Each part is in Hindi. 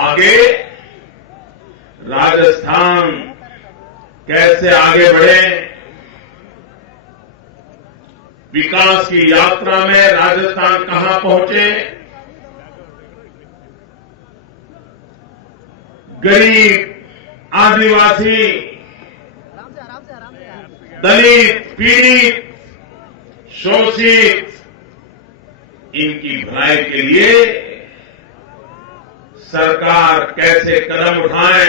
आगे राजस्थान कैसे आगे बढ़े, विकास की यात्रा में राजस्थान कहां पहुंचे, गरीब, आदिवासी, दलित, पीड़ित, शोषित, इनकी भलाई के लिए सरकार कैसे कदम उठाए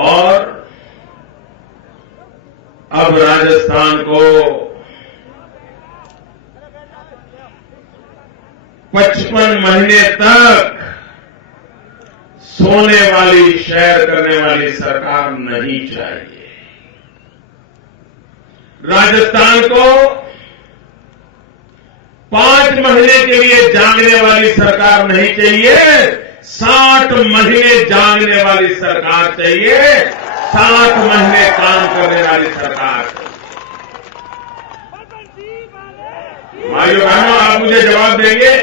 और अब राजस्थान को 55 महीने तक सोने वाली, शेयर करने वाली सरकार नहीं चाहिए। राजस्थान को 5 महीने के लिए जागने वाली सरकार नहीं चाहिए, 60 महीने जागने वाली सरकार चाहिए, 60 महीने काम करने वाली सरकार। भाइयों बहनों, आप मुझे जवाब देंगे?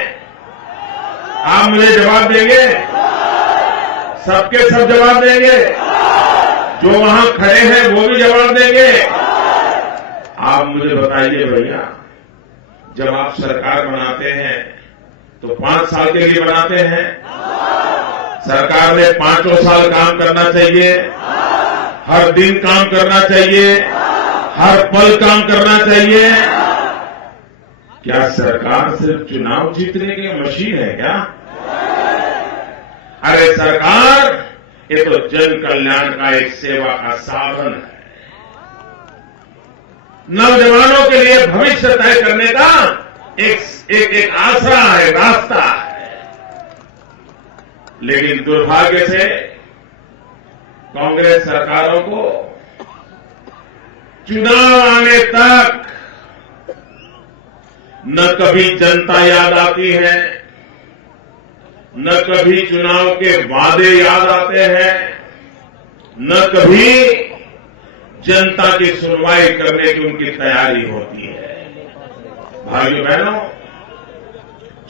आप मुझे जवाब देंगे? सबके सब जवाब देंगे? जो वहां खड़े हैं वो भी जवाब देंगे? आप मुझे बताइए भैया, जब आप सरकार बनाते हैं तो 5 साल के लिए बनाते हैं? सरकार में 5 साल काम करना चाहिए, हर दिन काम करना चाहिए, हर पल काम करना चाहिए। क्या सरकार सिर्फ चुनाव जीतने की मशीन है क्या? अरे सरकार ये तो जन कल्याण का एक सेवा का साधन है, नौजवानों के लिए भविष्य तय करने का एक आसरा है, रास्ता है। लेकिन दुर्भाग्य से कांग्रेस सरकारों को चुनाव आने तक न कभी जनता याद आती है, न कभी चुनाव के वादे याद आते हैं, न कभी जनता की सुनवाई करने की उनकी तैयारी होती है। भाइयों बहनों,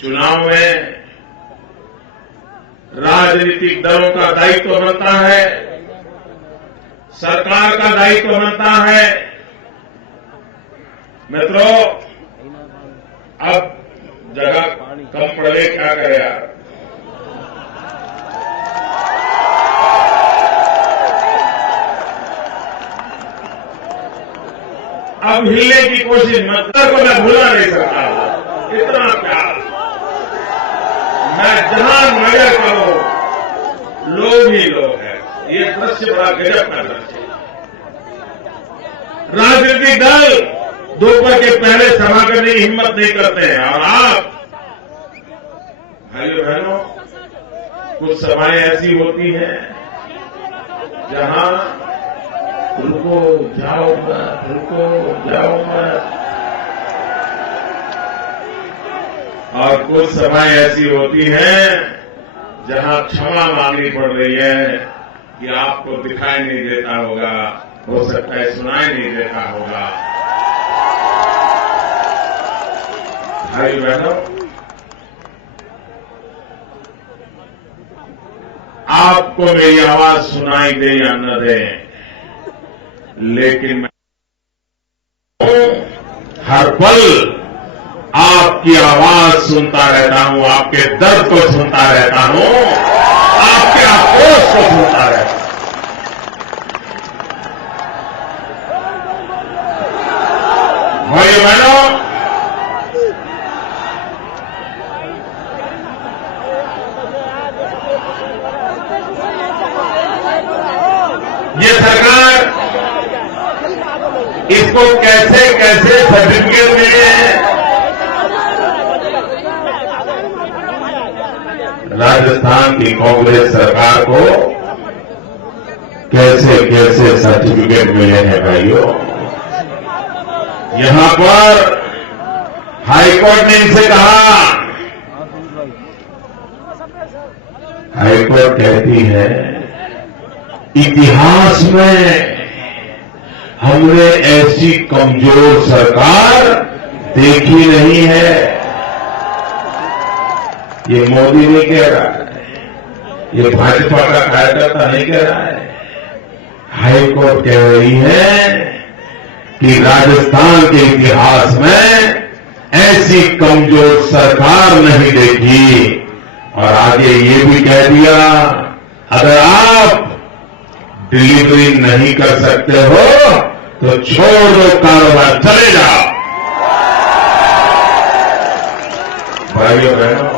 चुनाव में राजनीतिक दलों का दायित्व बनता है, सरकार का दायित्व बनता है। मित्रों, अब जगह कम पड़ गई, क्या करें यार। अब हिलने की कोशिश मत कर, को मैं भुला नहीं सकता। इतना प्यार मैं जहां नजर करूं लोग ही लोग हैं। ये दृश्य बड़ा गजब का दृश्य है। राजनीतिक दल दोपहर के पहले सभा करने की हिम्मत नहीं करते हैं, और आप भाइयों बहनों, कुछ सभाएं ऐसी होती हैं जहां रुको जाओ मत, रुको जाओ मत, और कुछ सभाएं ऐसी होती हैं जहां क्षमा मांगनी पड़ रही है कि आपको दिखाई नहीं देता होगा, हो सकता है सुनाई नहीं देता होगा। भाई बहनों, आपको मेरी आवाज सुनाई दे या न दे, लेकिन मैं हर पल आपकी आवाज सुनता रहता हूं, आपके दर्द को सुनता रहता हूं, आपके आक्रोश को सुनता रहता हूं। भाई बहनों, ये सरकार, इसको कैसे कैसे सर्टिफिकेट मिले हैं। राजस्थान की कांग्रेस सरकार को कैसे कैसे सर्टिफिकेट मिले हैं भाइयों। यहां पर हाईकोर्ट ने इनसे कहा, हाईकोर्ट कहती है इतिहास में हमने ऐसी कमजोर सरकार देखी नहीं है। ये मोदी नहीं कह रहा है, ये भाजपा का कार्यकर्ता नहीं कह रहा है, हाईकोर्ट कह रही है कि राजस्थान के इतिहास में ऐसी कमजोर सरकार नहीं देखी। और आगे ये भी कह दिया, अगर आप डिलीवरी नहीं कर सकते हो तो छोड़ दो कारोबार, चले जाओ। भाइयों बहनों,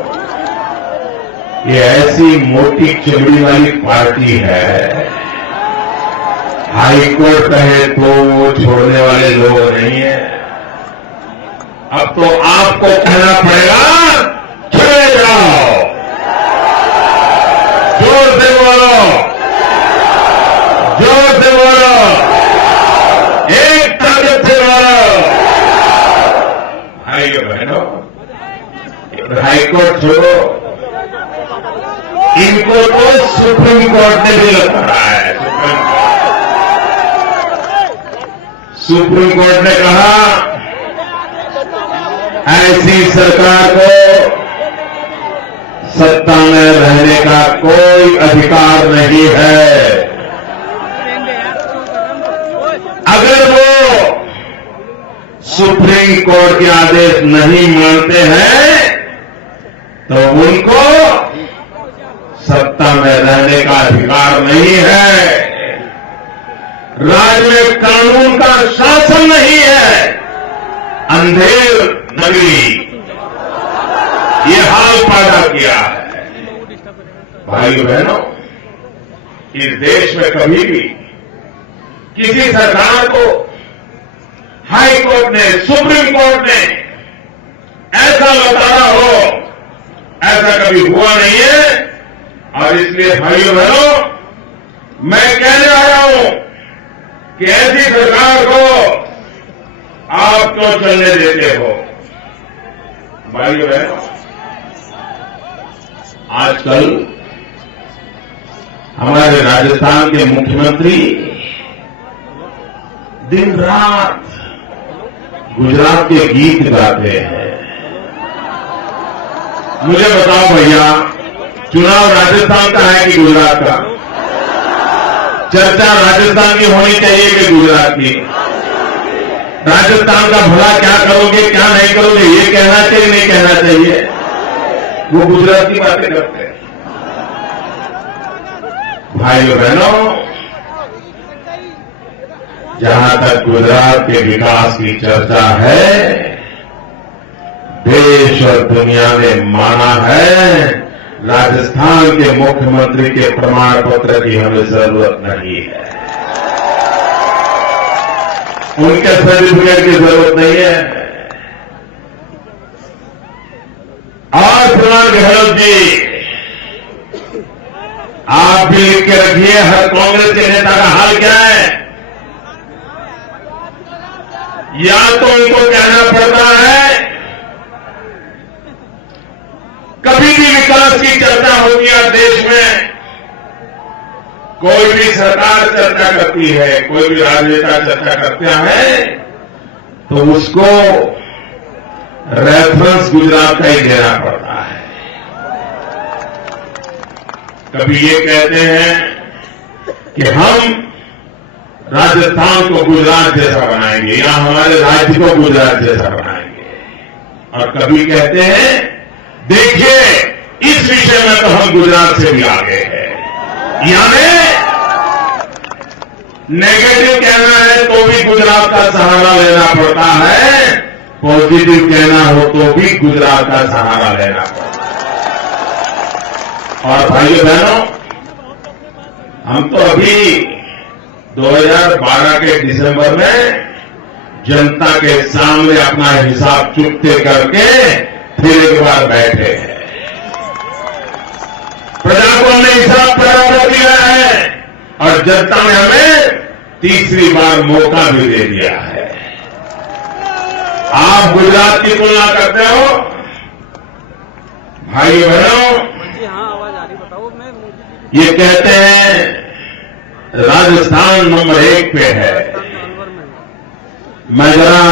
ये ऐसी मोटी चमड़ी वाली पार्टी है, हाईकोर्ट कहे तो वो छोड़ने वाले लोग नहीं है। अब तो आपको कहना पड़ेगा, चले जाओ, जोर से बोलो, जोर से बोलो, एक ताकत से बोलो। भाइयों बहनों, हाईकोर्ट छोड़ो, इनको तो सुप्रीम कोर्ट ने भी लगा है। सुप्रीम कोर्ट ने कहा, ऐसी सरकार को सत्ता में रहने का कोई अधिकार नहीं है। अगर वो सुप्रीम कोर्ट के आदेश नहीं मानते हैं तो उनको सत्ता में रहने का अधिकार नहीं है। राज्य में कानून का शासन नहीं है। अंधेर नगरी ये हाल पैदा किया है। भाइयों बहनों, इस देश में कभी भी किसी सरकार को हाई कोर्ट ने, सुप्रीम कोर्ट ने ऐसा लताड़ा हो, ऐसा कभी हुआ नहीं है। और इसलिए भाइयों बहनों, मैं कहने आया हूं कि ऐसी सरकार को आप क्यों चलने देते हो। भाइयों बहनों, आजकल हमारे राजस्थान के मुख्यमंत्री दिन रात गुजरात के गीत गाते हैं। मुझे बताओ भैया, चुनाव राजस्थान का है कि गुजरात का? चर्चा राजस्थान की होनी चाहिए कि गुजरात की? राजस्थान का भला क्या करोगे, क्या नहीं करोगे, ये कहना चाहिए नहीं कहना चाहिए? वो गुजरात की बातें करते हैं। भाइयों बहनों, जहां तक गुजरात के विकास की चर्चा है, देश और दुनिया ने माना है राजस्थान के मुख्यमंत्री के प्रमाण पत्र की हमें जरूरत नहीं है, उनके सर्टिफिकेट की जरूरत नहीं है। और श्रीमान गहलोत जी, आप भी लिख के रखिए, हर कांग्रेस के नेता का हाल क्या है। या तो उनको कहना पड़ता है, कभी भी विकास की चर्चा होगी आज देश में, कोई भी सरकार चर्चा करती है, कोई भी राजनेता चर्चा करता है, तो उसको रेफरेंस गुजरात का ही देना पड़ता है। कभी ये कहते हैं कि हम राजस्थान को गुजरात जैसा बनाएंगे या हमारे राज्य को गुजरात जैसा बनाएंगे, और कभी कहते हैं देखिए इस विषय में तो हम गुजरात से भी आगे हैं। यानी नेगेटिव कहना है तो भी गुजरात का सहारा लेना पड़ता है, पॉजिटिव कहना हो तो भी गुजरात का सहारा लेना पड़ता है। और भाइयों बहनों, हम तो अभी 2012 के दिसंबर में जनता के सामने अपना हिसाब चुकते करके फिर एक बार बैठे हैं। प्रजा को हमने हिसाब बराबर दिया है और जनता ने हमें तीसरी बार मौका भी दे दिया है। आप गुजरात की तुलना करते हो, भाइयों बहनों, ये कहते हैं राजस्थान नंबर 1 पे है। मैं जरा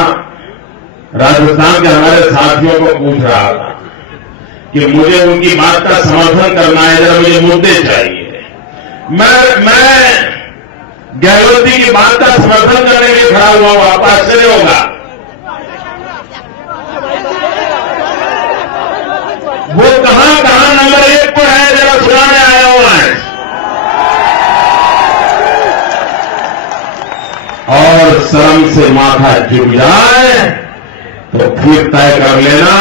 राजस्थान के हमारे साथियों को पूछ रहा था कि मुझे उनकी बात का समर्थन करना है, जरा मुझे मुद्दे चाहिए। मैं गहलोत जी की बात का समर्थन करने के लिए खड़ा हुआ हूं, आपको आश्चर्य होगा। वो कहां नंबर 1 पर है, जरा सुनाने आया हुआ है। और शर्म से माथा झुक जाए तो फिर तय कर लेना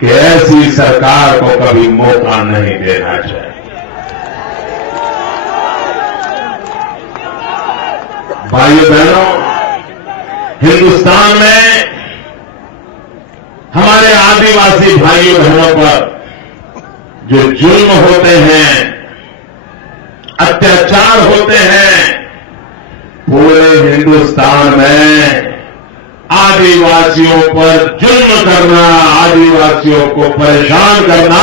कि ऐसी सरकार को कभी मौका नहीं देना चाहिए। भाइयों बहनों, हिंदुस्तान में हमारे आदिवासी भाइयों बहनों पर जो जुल्म होते हैं, अत्याचार होते हैं, पूरे हिंदुस्तान में आदिवासियों पर जुल्म करना, आदिवासियों को परेशान करना,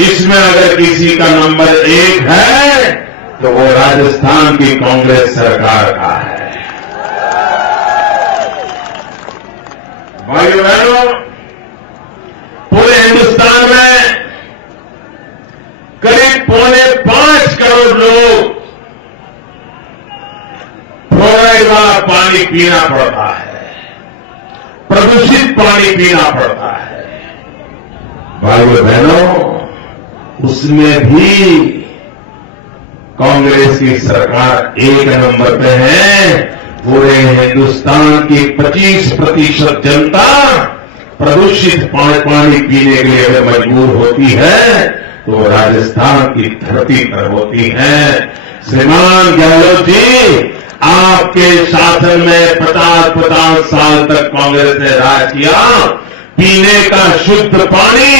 इसमें अगर किसी का नंबर 1 है तो वो राजस्थान की कांग्रेस सरकार का है। भाइयों बहनों, पूरे हिंदुस्तान में करीब 4.25 करोड़ लोग फ्लोराइड वाला पानी पीना पड़ता है, प्रदूषित पानी पीना पड़ता है। भाइयों बहनों, उसमें भी कांग्रेस की सरकार 1 नंबर पे है। पूरे हिंदुस्तान की 25% जनता प्रदूषित पानी पीने के लिए अगर मजबूर होती है तो राजस्थान की धरती पर होती है। श्रीमान गहलोत जी, आपके शासन में 50 साल तक कांग्रेस ने राज किया। पीने का शुद्ध पानी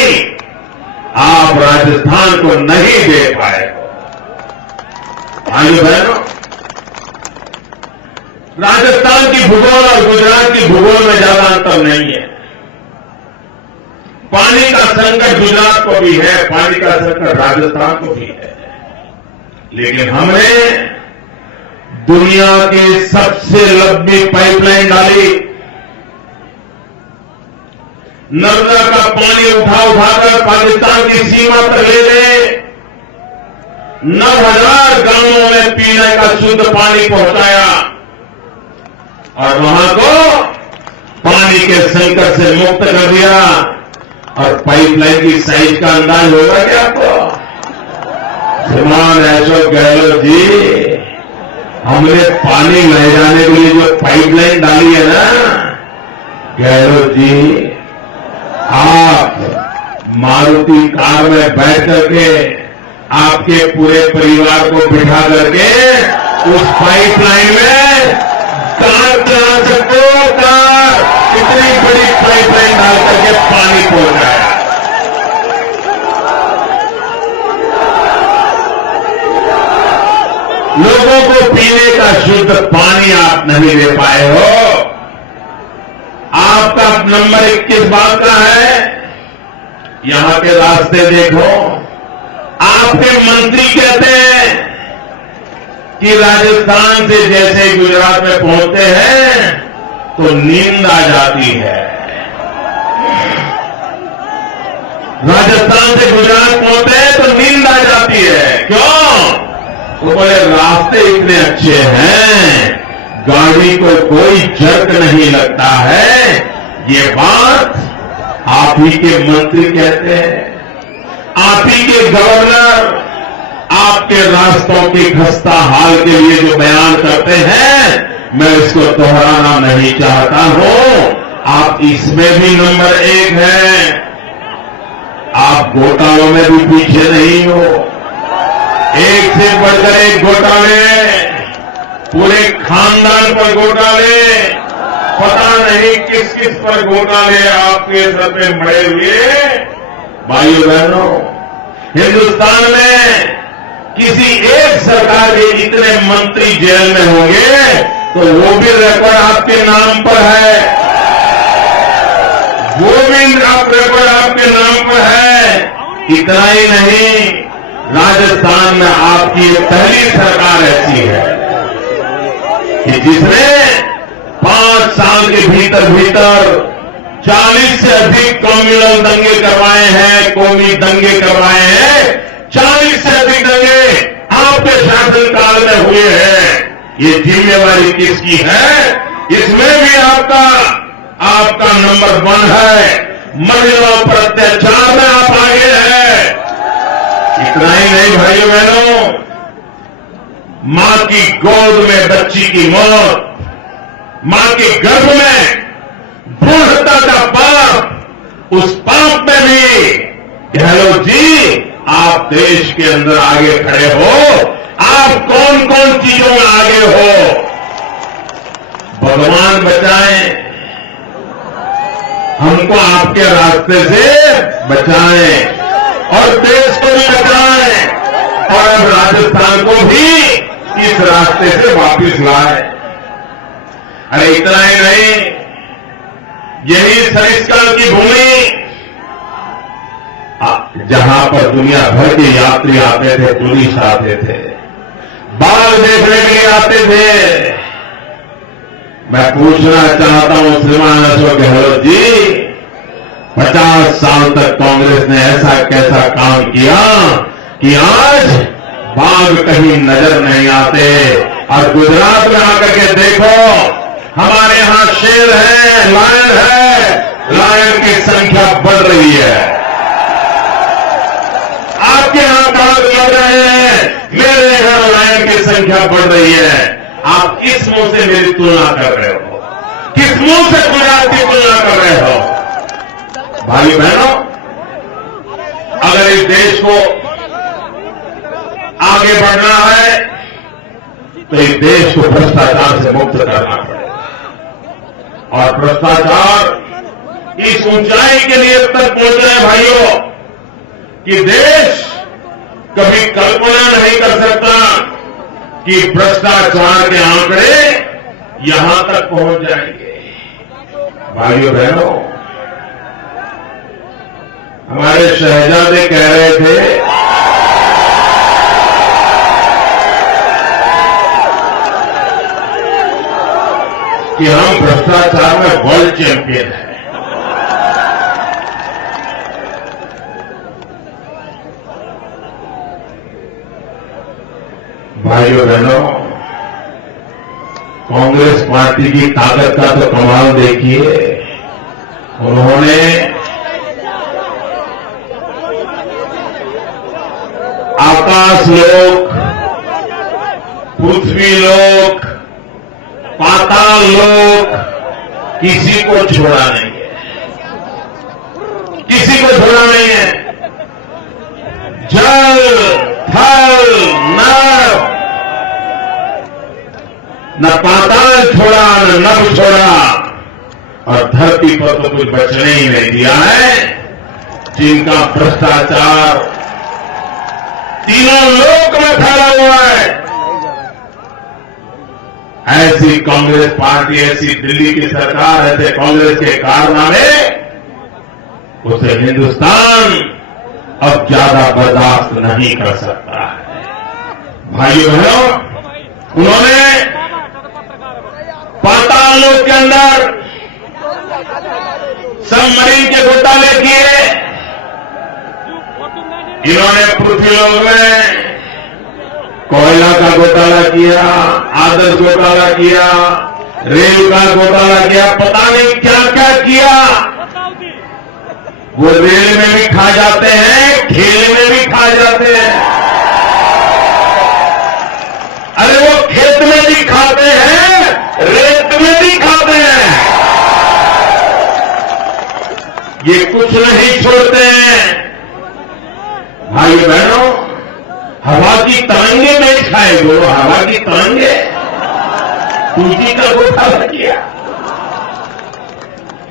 आप राजस्थान को नहीं दे पाए। भाइयों बहनों, राजस्थान की भूगोल और गुजरात की भूगोल में ज्यादा अंतर नहीं है। पानी का संकट गुजरात को भी है, पानी का संकट राजस्थान को भी है, लेकिन हमने दुनिया की सबसे लंबी पाइपलाइन डाली। नर्मदा का पानी उठाकर पाकिस्तान की सीमा पर ले गए। 9,000 गांवों में पीने का शुद्ध पानी पहुंचाया और वहां को पानी के संकट से मुक्त कर दिया। और पाइपलाइन की साइज का अंदाज होगा क्या आपको? श्रीमान अशोक गहलोत जी, हमने पानी ले जाने के लिए जो पाइपलाइन डाली है ना, गहलोत जी, आप मारुति कार में बैठ करके आपके पूरे परिवार को बिठा करके उस पाइपलाइन में कार चला सकते हो। कार इतनी बड़ी पाइपलाइन डाल करके पानी पहुंचाया। लोगों को पीने का शुद्ध पानी आप नहीं दे पाए हो। आपका नंबर 1 किस बात का है? यहां के रास्ते देखो। आपके मंत्री कहते हैं कि राजस्थान से जैसे गुजरात में पहुंचते हैं तो नींद आ जाती है। राजस्थान से गुजरात पहुंचते हैं तो नींद आ जाती है। क्यों? वो बोले रास्ते इतने अच्छे हैं, गाड़ी को कोई जर्क नहीं लगता है। ये बात आप ही के मंत्री कहते हैं, आप ही के गवर्नर आपके रास्तों की खस्ता हाल के लिए जो बयान करते हैं, मैं इसको दोहराना नहीं चाहता हूं। आप इसमें भी नंबर 1 हैं। आप घोटालों में भी पीछे नहीं हो। एक से बढ़कर एक घोटाले, पूरे खानदान पर घोटाले, पता नहीं किस किस पर घोटाले आपके सर पे मरे हुए। भाइयों बहनों, हिंदुस्तान में किसी एक सरकार के इतने मंत्री जेल में होंगे तो वो भी रिकॉर्ड आपके नाम पर है। वो भी रिकॉर्ड आपके नाम पर है। इतना ही नहीं, राजस्थान में आपकी पहली सरकार ऐसी है कि जिसने 5 साल के भीतर 40 से अधिक कम्युनल दंगे करवाए हैं, कौमी दंगे करवाए हैं। 40 से अधिक दंगे आपके शासनकाल में हुए हैं। ये जिम्मेवारी किसकी है? इसमें भी आपका नंबर 1 है। महिलाओं पर अत्याचार में आप आगे हैं। इतना ही नहीं भाइयों बहनों, मां की गोद में बच्ची की मौत, मां के गर्भ में भ्रूण हत्या का पाप, उस पाप में भी गहलोत जी आप देश के अंदर आगे खड़े हो। आप कौन कौन चीजों में आगे हो? भगवान बचाएं, हमको आपके रास्ते से बचाएं और देश को भी बचाएं और अब राजस्थान को भी इस रास्ते से वापस लाएं। अरे इतना ही नहीं, यही सरिस्का की भूमि जहां पर दुनिया भर के यात्री आते थे, टूरिस्ट आते थे, बाघ देखने के लिए आते थे। मैं पूछना चाहता हूं श्रीमान अशोक गहलोत जी, 50 साल तक कांग्रेस ने ऐसा कैसा काम किया कि आज बाघ कहीं नजर नहीं आते? और गुजरात में आकर के देखो, हमारे यहां शेर है, लायन है, लायन की संख्या बढ़ रही है। आपके यहां बाघ लग रहे हैं, मेरे यहां लायन की संख्या बढ़ रही है। आप किस मुंह से मेरी तुलना कर रहे हो? किस मुंह से गुजरात की तुलना कर रहे हो? भाई बहनों, अगर इस देश को आगे बढ़ना है तो इस देश को भ्रष्टाचार से मुक्त करना पड़ेगा। और भ्रष्टाचार इस ऊंचाई के लिए तक पहुंच रहे भाइयों कि देश कभी कल्पना नहीं कर सकता कि भ्रष्टाचार के आंकड़े यहां तक पहुंच जाएंगे। भाइयों बहनों, हमारे शहजादे कह रहे थे कि हम भ्रष्टाचार में वर्ल्ड चैंपियन हैं। भाइयों बहनों, कांग्रेस पार्टी की ताकत का तो कमाल देखिए। उन्होंने आकाश लोक, पृथ्वी लोक, पाताल लोक, किसी को छोड़ा नहीं है, किसी को छोड़ा नहीं है। जल, थल, नभ, न पाताल छोड़ा, न नभ छोड़ा, और धरती पर तो कुछ बचने ही नहीं दिया है। जिनका भ्रष्टाचार तीनों लोक में फैला हुआ है, ऐसी कांग्रेस पार्टी, ऐसी दिल्ली की सरकार, ऐसे कांग्रेस के कारनामे, उसे हिंदुस्तान अब ज्यादा बर्दाश्त नहीं कर सकता है। भाइयों बहनों, उन्होंने पाताल लोक के अंदर सबमरीन के घोटाले किए, इन्होंने पृथ्वी लोक में कोयला का घोटाला किया, आदर्श घोटाला किया, रेल का घोटाला किया, पता नहीं क्या क्या किया। वो रेल में भी खा जाते हैं, खेल में भी खा जाते हैं, अरे वो खेत में भी खाते हैं, रेत में भी खाते हैं। ये कुछ नहीं छोड़ते हैं। भाई बहनों, हवा की तरंगे नहीं खाए, वो हवा की तरंगे टूटी का घोटाला किया।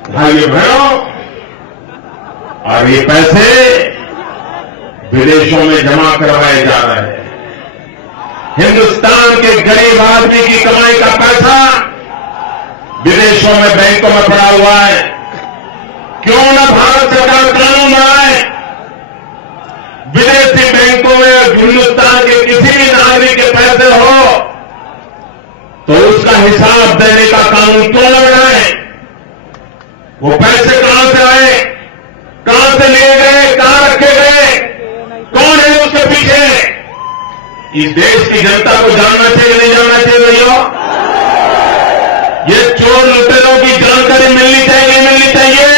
भाई बहनों, और ये पैसे विदेशों में जमा करवाए जा रहे हैं। हिंदुस्तान के गरीब आदमी की कमाई का पैसा विदेशों में बैंकों में पड़ा हुआ है। क्यों न भारत सरकार कानून बनाए, विदेशी बैंकों में हिंदुस्तान के किसी भी नागरिक के पैसे हो तो उसका हिसाब देने का कानून क्यों न बनाए? वो पैसे कहां से आए, कहां से लिए गए, कहां रखे गए, कौन है उसके पीछे? इस देश की जनता को जानना चाहिए, नहीं जानना चाहिए भैया? ये चोर लुटेरों की जानकारी मिलनी चाहिए, मिलनी चाहिए।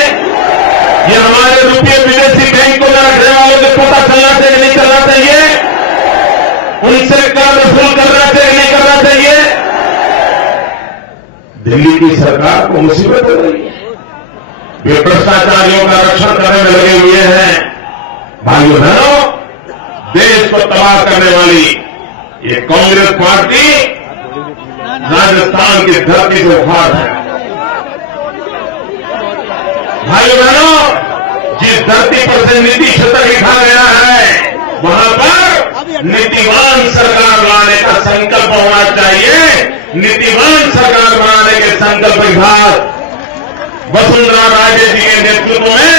ये हमारे रुपये विदेशी बैंकों में रखने वालों को पता चलना चाहिए, नहीं चलना चाहिए? उनसे कर वसूल करना चाहिए, नहीं करना चाहिए? दिल्ली की सरकार को मुसीबत हो रही है, वे भ्रष्टाचारियों का रक्षण करने में लगे हुए हैं। भाइयों बहनों, देश को तबाह करने वाली ये कांग्रेस पार्टी राजस्थान की धरती से उखाड़ है। भाइयों बहनों, जिस धरती पर से नीति क्षेत्र लिखा गया है, वहां पर नीतिवान सरकार लाने का संकल्प होना चाहिए। नीतिवान सरकार बनाने के संकल्प के साथ वसुंधरा राजे जी के नेतृत्व में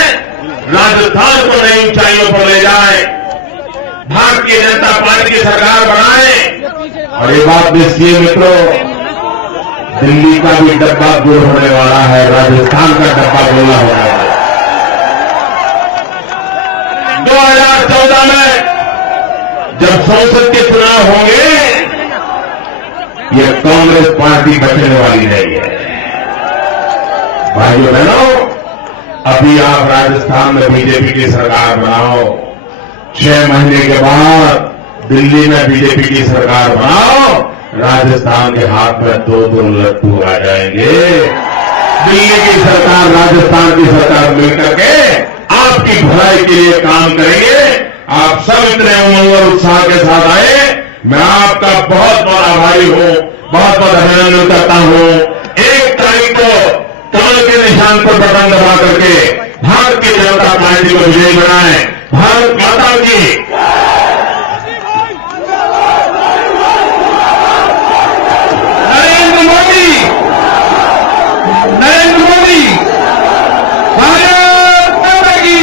राजस्थान को नई ऊंचाइयों पर ले जाए, भारतीय जनता पार्टी की सरकार बनाए। और ये बात देखिए मित्रों, दिल्ली का भी डब्बा गुल होने वाला है, राजस्थान का डब्बा गोला होने वाला है। 2014 में जब संसद के चुनाव होंगे, ये कांग्रेस पार्टी बचने वाली नहीं है। भाइयों बहनों, अभी आप राजस्थान में बीजेपी की सरकार बनाओ, 6 महीने के बाद दिल्ली में बीजेपी की सरकार बनाओ, राजस्थान के हाथ में 2-2 लट्टू आ जाएंगे। दिल्ली की सरकार, राजस्थान की सरकार मिलकर के आपकी भलाई के लिए काम करेंगे। आप सब इतने उमंग और उत्साह के साथ आए, मैं आपका बहुत बहुत आभारी हूं, बहुत बहुत अभिनंदन करता हूं। 1 तारीख को कमल के निशान पर बटन दबा करके भारतीय जनता पार्टी को विजयी बनाएं। भारत माता की नरेंद्र मोदी, भारत माता की।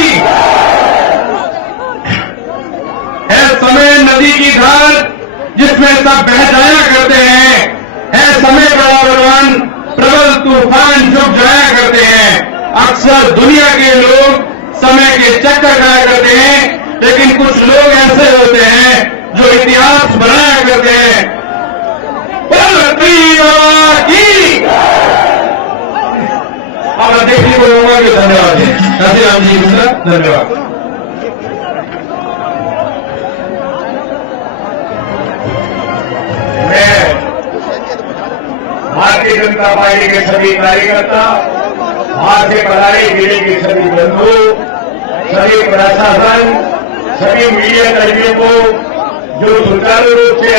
है समय नदी की धार जिसमें सब बह जाया करते हैं, है समय बड़ा बलवान, प्रबल तूफान झुक जाया करते हैं। अक्सर दुनिया के लोग समय के चक्कर खाया करते हैं, लेकिन कुछ लोग ऐसे होते हैं जो इतिहास बनाया करते हैं। की अब देखने को होगा कि धन्यवाद है। राम जी धन्यवाद। मैं भारतीय जनता पार्टी के सभी कार्यकर्ता, वहां से पधारे जिले के सभी बंधु, सभी प्रशासन, सभी मीडिया कर्मियों को जो सुचारू रूप से